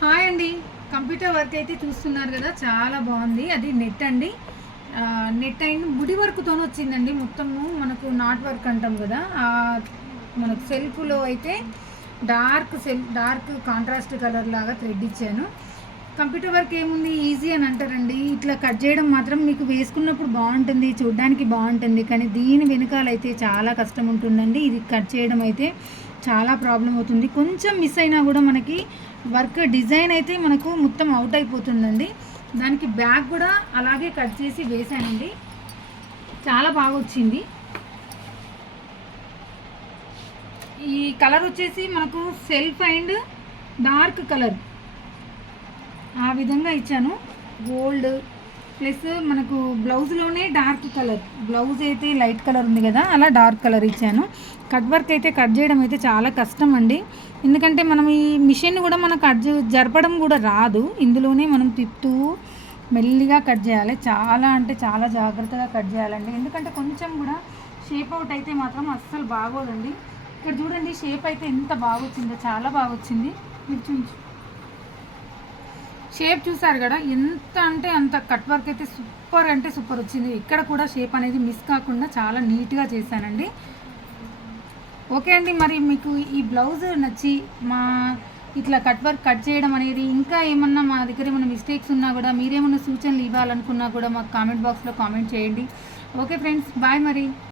Hi అండి. Computer work అయితే చూస్తున్నారు కదా, చాలా బాగుంది. అది నెట్ అండి. నెట్ అయిన బుడి వర్క్తో వచ్చిందండి. మొత్తము మనకు నాట్ వర్క్ అంటాం కదా, మనకు సెల్ఫ్లో అయితే డార్క్ కాంట్రాస్ట్ కలర్ లాగా థ్రెడ్ ఇచ్చాను. కంప్యూటర్ వర్క్ ఏముంది, ఈజీ అని అంటారండి. ఇట్లా కట్ చేయడం మాత్రం మీకు వేసుకున్నప్పుడు బాగుంటుంది, చూడడానికి బాగుంటుంది, కానీ దీని వెనకాలైతే చాలా కష్టం ఉంటుందండి. ఇది కట్ చేయడం అయితే చాలా ప్రాబ్లం అవుతుంది. కొంచెం మిస్ అయినా కూడా మనకి వర్క్ డిజైన్ అయితే మనకు మొత్తం అవుట్ అయిపోతుందండి. దానికి బ్యాక్ కూడా అలాగే కట్ చేసి వేసానండి. చాలా బాగా వచ్చింది. ఈ కలర్ వచ్చేసి మనకు సెల్ఫ్ అండ్ డార్క్ కలర్ ఆ విధంగా ఇచ్చాను. గోల్డ్ ప్లస్ మనకు బ్లౌజ్లోనే డార్క్ కలర్, బ్లౌజ్ అయితే లైట్ కలర్ ఉంది కదా, అలా డార్క్ కలర్ ఇచ్చాను. కట్ వర్క్ అయితే కట్ చేయడం అయితే చాలా కష్టం అండి. ఎందుకంటే మనం ఈ మిషన్ కూడా మనకు జరపడం కూడా రాదు. ఇందులోనే మనం తిప్పుతూ మెల్లిగా కట్ చేయాలి. చాలా అంటే చాలా జాగ్రత్తగా కట్ చేయాలండి. ఎందుకంటే కొంచెం కూడా షేప్ అవుట్ అయితే మాత్రం అస్సలు బాగోదండి. ఇక్కడ చూడండి, షేప్ అయితే ఎంత బాగా వచ్చిందో, చాలా బాగా వచ్చింది. మీరు చూసి షేప్ చూసారు కదా, ఎంత అంటే అంత కట్ వర్క్ అయితే సూపర్ అంటే సూపర్ వచ్చింది. ఇక్కడ కూడా షేప్ అనేది మిస్ కాకుండా చాలా నీట్గా చేశానండి. ఓకే అండి, మరి మీకు ఈ బ్లౌజ్ నచ్చి మా ఇట్లా కట్ వర్క్ కట్ చేయడం అనేది, ఇంకా ఏమన్నా మా దగ్గర ఏమైనా మిస్టేక్స్ ఉన్నా కూడా, మీరేమన్నా సూచనలు ఇవ్వాలనుకున్నా కూడా మాకు కామెంట్ బాక్స్లో కామెంట్ చేయండి. ఓకే ఫ్రెండ్స్, బాయ్ మరి.